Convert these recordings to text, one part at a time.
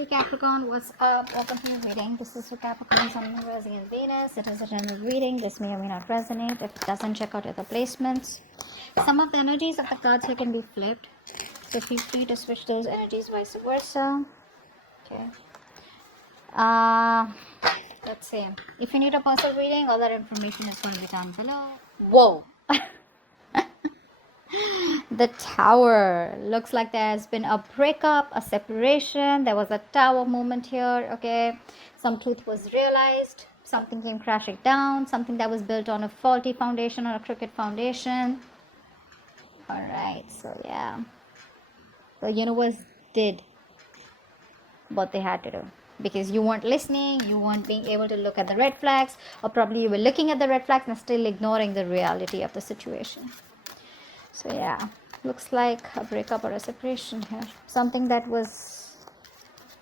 Hey Capricorn, what's up? Welcome to your reading. This is for Capricorn, Sun, Moon, Rising, and Venus. It is a general reading. This may or may not resonate. If it doesn't, check out other placements. Some of the energies of the cards here can be flipped, so feel free to switch those energies, vice versa. Okay. Let's see. If you need a personal reading, all that information is going to be down below. Whoa. The Tower. Looks like there's been a breakup, a separation. There was a tower moment here. Okay, some truth was realized, something came crashing down, something that was built on a faulty foundation, on a crooked foundation. All right, so yeah, the universe did what they had to do, because you weren't listening, you weren't being able to look at the red flags, or probably you were looking at the red flags and still ignoring the reality of the situation. So yeah, looks like a breakup or a separation here. Something that was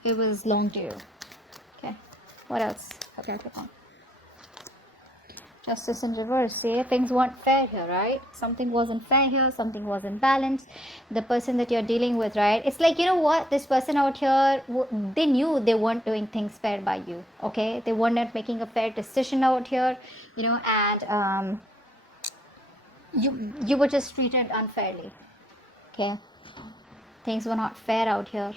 long due. Okay, what else? Okay, Capricorn. Justice in reverse. See, things weren't fair here, right? Something wasn't fair here. Something wasn't balanced. The person that you're dealing with, right? It's like, you know what? This person out here, they knew they weren't doing things fair by you. Okay, they were not making a fair decision out here, you know, and you were just treated unfairly. Okay, things were not fair out here.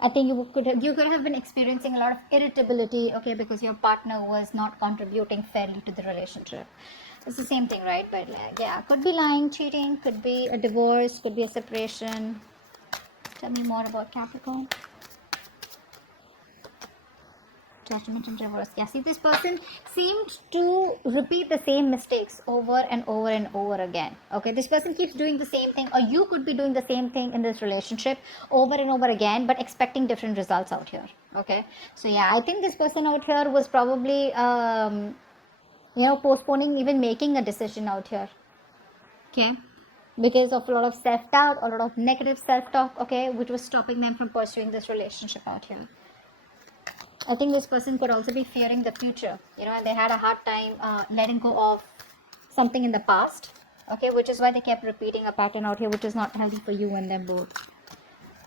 I think you could have been experiencing a lot of irritability, okay, because your partner was not contributing fairly to the relationship. It's the same thing, right? But yeah, could be lying, cheating, could be a divorce, could be a separation. Tell me more about Capricorn. Judgment in reverse. Yeah, see, this person seemed to repeat the same mistakes over and over and over again. Okay, this person keeps doing the same thing, or you could be doing the same thing in this relationship over and over again, but expecting different results out here. Okay, so yeah, I think this person out here was probably postponing even making a decision out here. Okay, because of a lot of self-doubt, a lot of negative self-talk, okay, which was stopping them from pursuing this relationship out here. I think this person could also be fearing the future, you know, and they had a hard time letting go of something in the past, okay, which is why they kept repeating a pattern out here, which is not healthy for you and them both.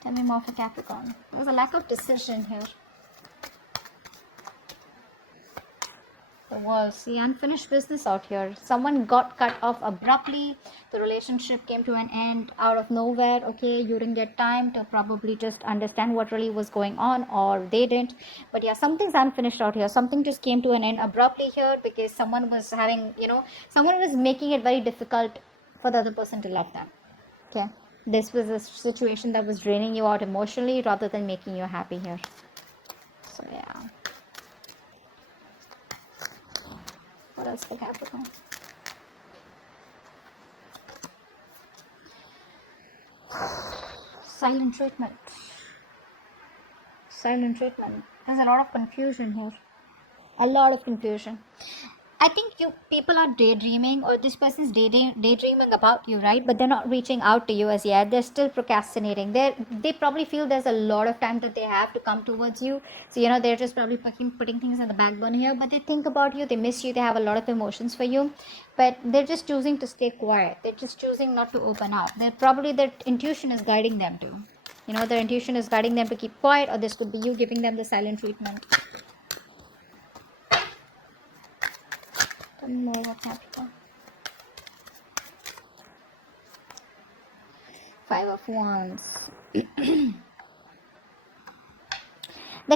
Tell me more for Capricorn. There's a lack of decision here. The World. See, unfinished business out here. Someone got cut off abruptly. The relationship came to an end out of nowhere. Okay, you didn't get time to probably just understand what really was going on, or they didn't. But yeah, something's unfinished out here. Something just came to an end abruptly here because someone was having, someone was making it very difficult for the other person to love them. Okay, this was a situation that was draining you out emotionally rather than making you happy here. So yeah. What else for Capricorn? Silent treatment. Silent treatment. There's a lot of confusion here. A lot of confusion. I think people are daydreaming, or this person's daydreaming about you, right? But they're not reaching out to you as yet. They're still procrastinating. They probably feel there's a lot of time that they have to come towards you. So they're just probably putting things on the back burner here. But they think about you. They miss you. They have a lot of emotions for you. But they're just choosing to stay quiet. They're just choosing not to open up. Their intuition is guiding them to. Their intuition is guiding them to keep quiet, or this could be you giving them the silent treatment. More about Capricorn. 5 of Wands. There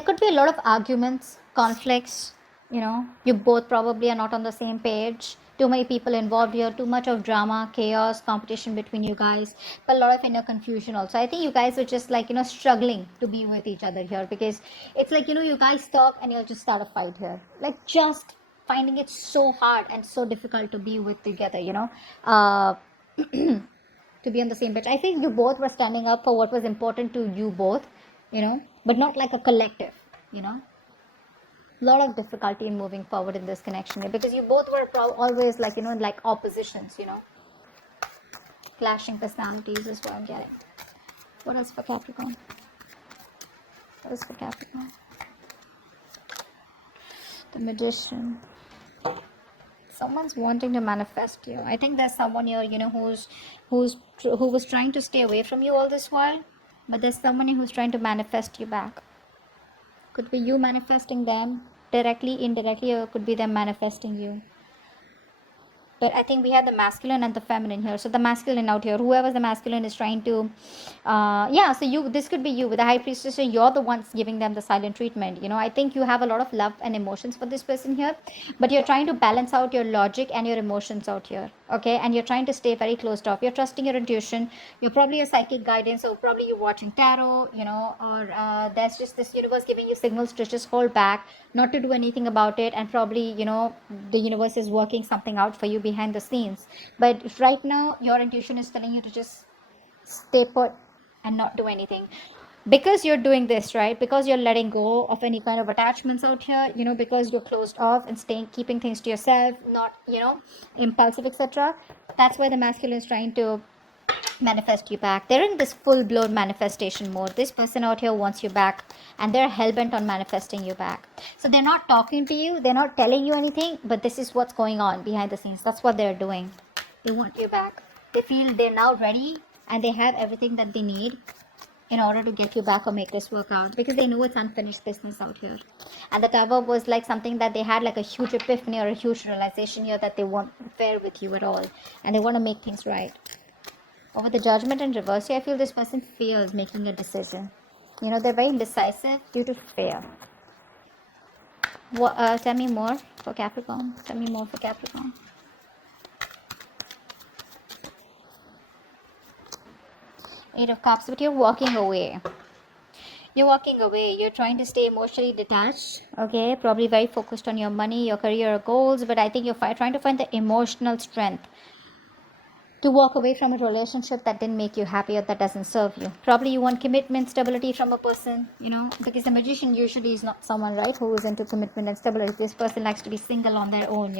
could be a lot of arguments, conflicts. You both probably are not on the same page. Too many people involved here, too much of drama, chaos, competition between you guys, but a lot of inner confusion also. I think you guys are just like, struggling to be with each other here, because it's like, you guys talk and you'll just start a fight here. Like, just finding it so hard and so difficult to be with together, to be on the same page. I think you both were standing up for what was important to you both, but not like a collective, lot of difficulty in moving forward in this connection here, because you both were always like, like oppositions, clashing personalities is what I'm getting. What else for Capricorn? What else for Capricorn? The Magician. Someone's wanting to manifest you. I think there's someone here, who's who was trying to stay away from you all this while, but there's someone who's trying to manifest you back. Could be you manifesting them directly, indirectly, or could be them manifesting you. But I think we have the masculine and the feminine here. So the masculine out here, whoever the masculine is trying to, yeah. So this could be you with the high priestess. So you're the ones giving them the silent treatment. I think you have a lot of love and emotions for this person here, but you're trying to balance out your logic and your emotions out here. Okay, and you're trying to stay very closed off. You're trusting your intuition. You're probably a psychic guidance, or probably you're watching tarot. Or there's just this universe giving you signals to just hold back, not to do anything about it, and probably the universe is working something out for you behind the scenes. But right now your intuition is telling you to just stay put and not do anything, because you're doing this, right? Because you're letting go of any kind of attachments out here, because you're closed off and keeping things to yourself, not impulsive, etc. That's why the masculine is trying to manifest you back. They're in this full-blown manifestation mode. This person out here wants you back, and they're hell-bent on manifesting you back. So they're not talking to you, they're not telling you anything, but this is what's going on behind the scenes. That's what they're doing. They want you back. They feel they're now ready, and they have everything that they need in order to get you back or make this work out, because they know it's unfinished business out here. And the Tower was like something that they had, like a huge epiphany or a huge realization here, that they won't fair with you at all, and they want to make things right. Over the Judgment in reverse here, I feel this person fears making a decision. They're very indecisive due to fear. Tell me more for Capricorn. Tell me more for Capricorn. Eight of Cups, but you're walking away. You're walking away. You're trying to stay emotionally detached. Okay, probably very focused on your money, your career goals, but I think you're trying to find the emotional strength to walk away from a relationship that didn't make you happy or that doesn't serve you. Probably you want commitment, stability from a person, because the Magician usually is not someone, right, who is into commitment and stability. This person likes to be single on their own,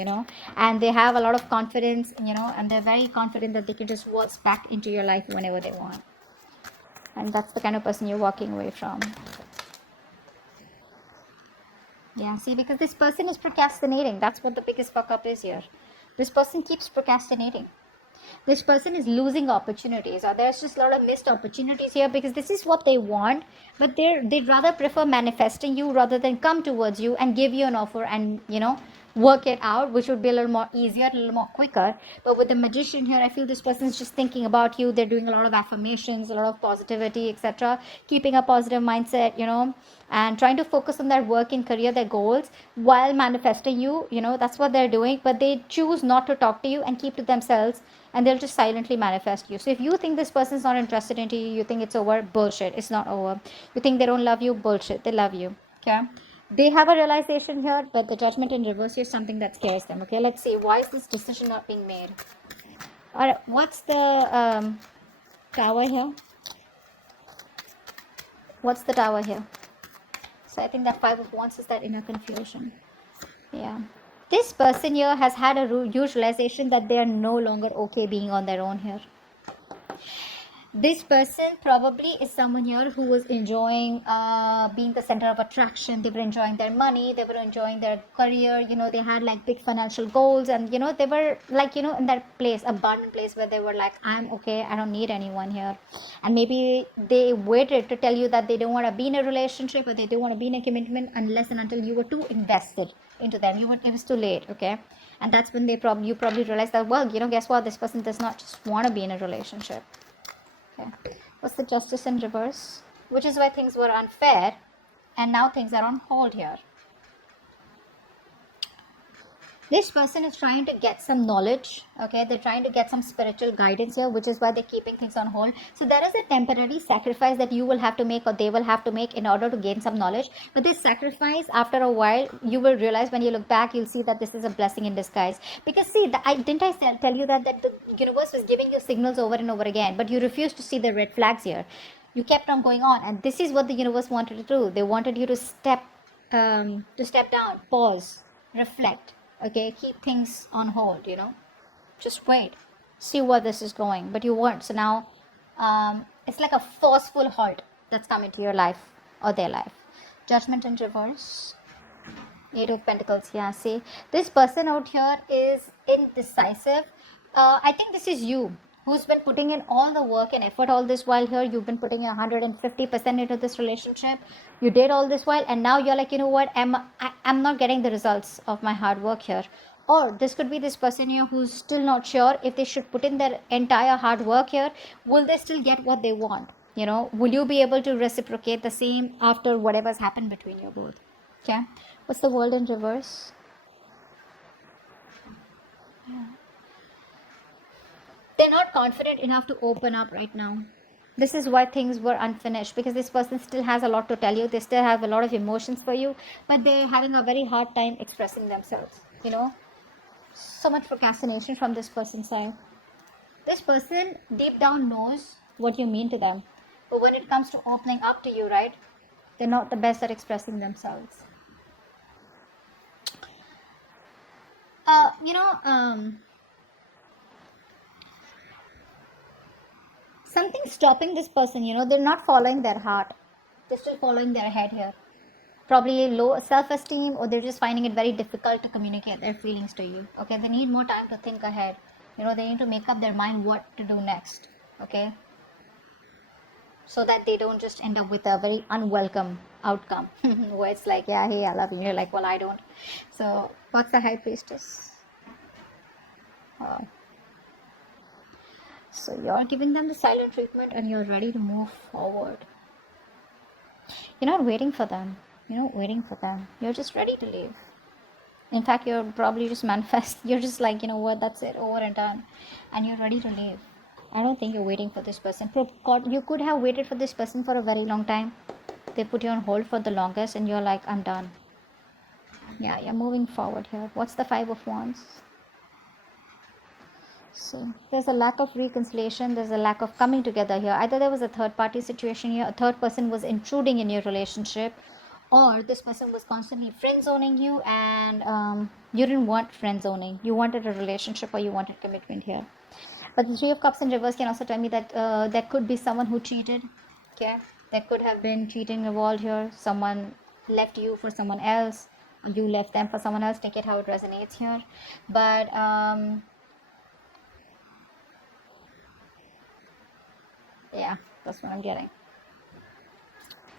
and they have a lot of confidence, and they're very confident that they can just waltz back into your life whenever they want. And that's the kind of person you're walking away from. Yeah, see, because this person is procrastinating. That's what the biggest fuck up is here. This person keeps procrastinating. This person is losing opportunities, or there's just a lot of missed opportunities here, because this is what they want, but they'd rather prefer manifesting you rather than come towards you and give you an offer and work it out, which would be a little more easier, a little more quicker. But with the Magician here, I feel this person is just thinking about you. They're doing a lot of affirmations, a lot of positivity, etc., keeping a positive mindset, and trying to focus on their work and career, their goals, while manifesting you. That's what they're doing, but they choose not to talk to you and keep to themselves, and they'll just silently manifest you. So if you think this person's not interested in you, you think it's over, bullshit. It's not over. You think they don't love you, bullshit. They love you. Okay, they have a realization here, but the Judgment in reverse is something that scares them. Okay, let's see, why is this decision not being made? All right, what's the Tower here? What's the Tower here? So I think that Five of Wands is that inner confusion. Yeah, this person here has had a huge realization that they are no longer okay being on their own here. This person probably is someone here who was enjoying being the center of attraction. They were enjoying their money, they were enjoying their career, they had like big financial goals, and they were like in that place, abundant place, where they were like, I'm okay, I don't need anyone here. And maybe they waited to tell you that they don't want to be in a relationship, or they don't want to be in a commitment unless and until you were too invested into them. It was too late. Okay, and that's when you probably realized that, well, guess what, this person does not just want to be in a relationship. Okay. What's the Justice in reverse? Which is why things were unfair, and now things are on hold here. This person is trying to get some knowledge. Okay, they're trying to get some spiritual guidance here, which is why they're keeping things on hold. So there is a temporary sacrifice that you will have to make, or they will have to make, in order to gain some knowledge. But this sacrifice, after a while, you will realize, when you look back, you'll see that this is a blessing in disguise. Because see, didn't I tell you that the universe was giving you signals over and over again, but you refused to see the red flags here. You kept on going on, and this is what the universe wanted to do. They wanted you to step down, pause, reflect. Okay, keep things on hold, just wait, see where this is going, but you weren't. So now it's like a forceful halt that's come into your life or their life. Judgment in reverse, Eight of Pentacles. Yeah, see, this person out here is indecisive. I think this is you. who's been putting in all the work and effort all this while here. You've been putting in 150% into this relationship. You did all this while, and now you're like, you know what? I'm not getting the results of my hard work here. Or this could be this person here who's still not sure if they should put in their entire hard work here. Will they still get what they want? Will you be able to reciprocate the same after whatever's happened between you both? Okay. What's the world in reverse? They're not confident enough to open up right now. This is why things were unfinished, because this person still has a lot to tell you. They still have a lot of emotions for you, but they're having a very hard time expressing themselves. So much procrastination from this person's side. This person deep down knows what you mean to them, but when it comes to opening up to you, right, they're not the best at expressing themselves. uh you know um Something's stopping this person. They're not following their heart, they're still following their head here. Probably low self-esteem, or they're just finding it very difficult to communicate their feelings to you. Okay, they need more time to think ahead. They need to make up their mind what to do next. Okay, so that they don't just end up with a very unwelcome outcome where it's like, yeah, hey, I love you, you're like, well, I don't. So what's the high priestess? So you're giving them the silent treatment and you're ready to move forward. You're not waiting for them. You're just ready to leave. In fact, you're probably just manifest. You're just like, you know what, that's it, over and done. And you're ready to leave. I don't think you're waiting for this person. You could have waited for this person for a very long time. They put you on hold for the longest and you're like, I'm done. Yeah, you're moving forward here. What's the Five of Wands? See, there's a lack of reconciliation. There's a lack of coming together here. Either there was a third party situation here. A third person was intruding in your relationship, or this person was constantly friend zoning you, and you didn't want friend zoning. You wanted a relationship, or you wanted commitment here. But the Three of Cups in reverse can also tell me that there could be someone who cheated. Okay, there could have been cheating involved here. Someone left you for someone else, or you left them for someone else. Take it how it resonates here. But yeah, that's what I'm getting.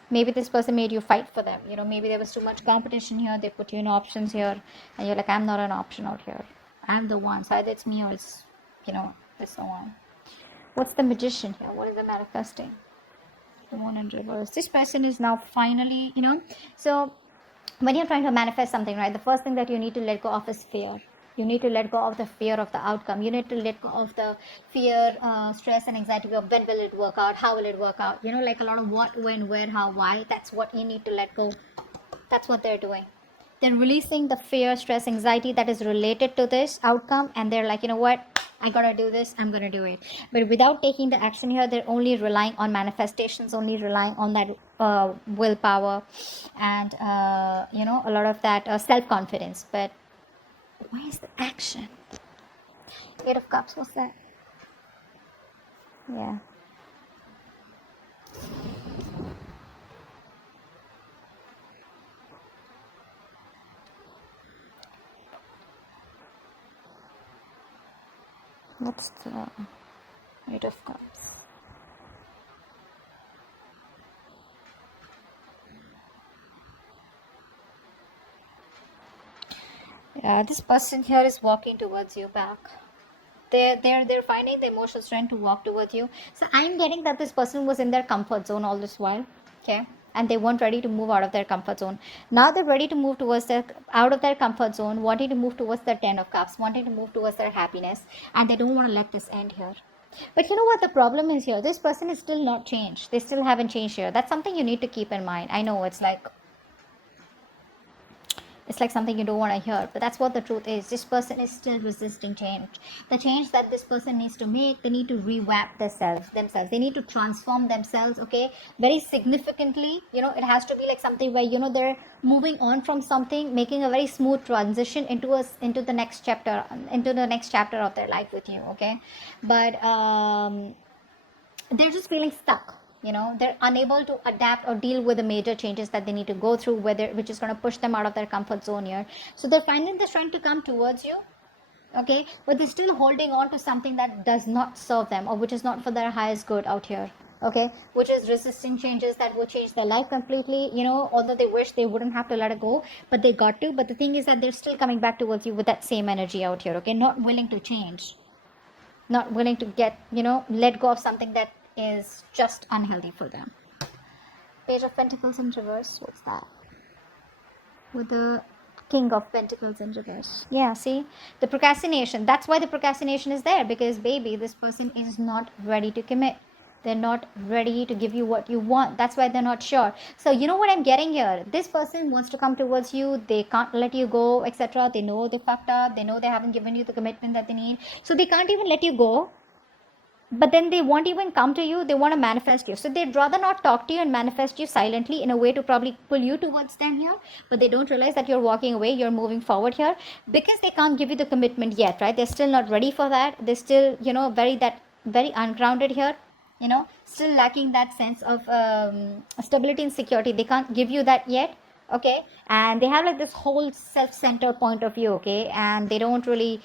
Maybe this person made you fight for them. Maybe there was too much competition here. They put you in options here, and you're like, I'm not an option out here. I'm the one. So either it's me or it's, it's the one. What's the Magician here? What is the manifesting? The Moon in reverse. This person is now finally, so when you're trying to manifest something, right, the first thing that you need to let go of is fear. You need to let go of the fear of the outcome. You need to let go of the fear, stress, and anxiety of when will it work out, how will it work out. Like a lot of what, when, where, how, why. That's what you need to let go. That's what they're doing. They're releasing the fear, stress, anxiety that is related to this outcome, and they're like, you know what? I gotta do this, I'm gonna do it. But without taking the action here, they're only relying on manifestations, only relying on that willpower and, a lot of that self-confidence. But where's the action? Eight of Cups, what's that? Yeah. What's the Eight of Cups? Yeah, this person here is walking towards you back. They're finding the emotional strength to walk towards you. So I'm getting that this person was in their comfort zone all this while. Okay. And they weren't ready to move out of their comfort zone. Now they're ready to move out of their comfort zone, wanting to move towards their Ten of Cups, wanting to move towards their happiness, and they don't want to let this end here. But you know what the problem is here? This person is still not changed. They still haven't changed here. That's something you need to keep in mind. I know it's like something you don't want to hear, but that's what the truth is. This person is still resisting change. The change that this person needs to make, they need to revamp themselves. They need to transform themselves, okay, very significantly. It has to be like something where they're moving on from something, making a very smooth transition into the next chapter of their life with you, okay. But they're just feeling stuck. They're unable to adapt or deal with the major changes that they need to go through, which is going to push them out of their comfort zone here. So they're finding the strength to come towards you, okay, but they're still holding on to something that does not serve them, or which is not for their highest good out here, okay, which is resisting changes that will change their life completely, although they wish they wouldn't have to let it go, but they got to. But the thing is that they're still coming back towards you with that same energy out here, okay, not willing to change, not willing to get, let go of something that is just unhealthy for them. Page of Pentacles in reverse, what's that? With the King of Pentacles in reverse. Yeah, see? The procrastination. That's why the procrastination is there, because, baby, this person is not ready to commit. They're not ready to give you what you want. That's why they're not sure. So, you know what I'm getting here? This person wants to come towards you. They can't let you go, etc. They know they fucked up. They know they haven't given you the commitment that they need. So, they can't even let you go, but then they won't even come to you. They want to manifest you, so they'd rather not talk to you and manifest you silently in a way to probably pull you towards them here. But they don't realize that you're walking away, you're moving forward here, because they can't give you the commitment yet, right? They're still not ready for that. They're still, very ungrounded here, still lacking that sense of stability and security. They can't give you that yet, okay, and they have like this whole self-centered point of view, okay, and they don't really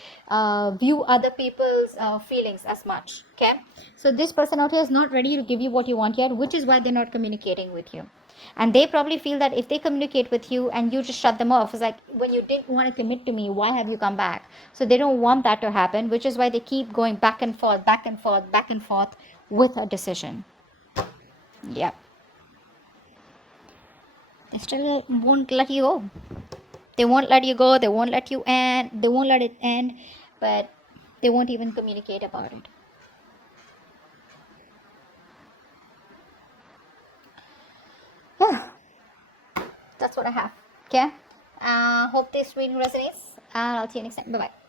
view other people's feelings as much, okay. So this person out here is not ready to give you what you want yet, which is why they're not communicating with you. And they probably feel that if they communicate with you and you just shut them off, it's like, when you didn't want to commit to me, why have you come back? So they don't want that to happen, which is why they keep going back and forth, back and forth, back and forth with a decision. Yep. They still won't let you go. They won't let you go. They won't let you end. They won't let it end, but they won't even communicate about it. Yeah, that's what I have. Okay. Hope this reading resonates. And I'll see you next time. Bye bye.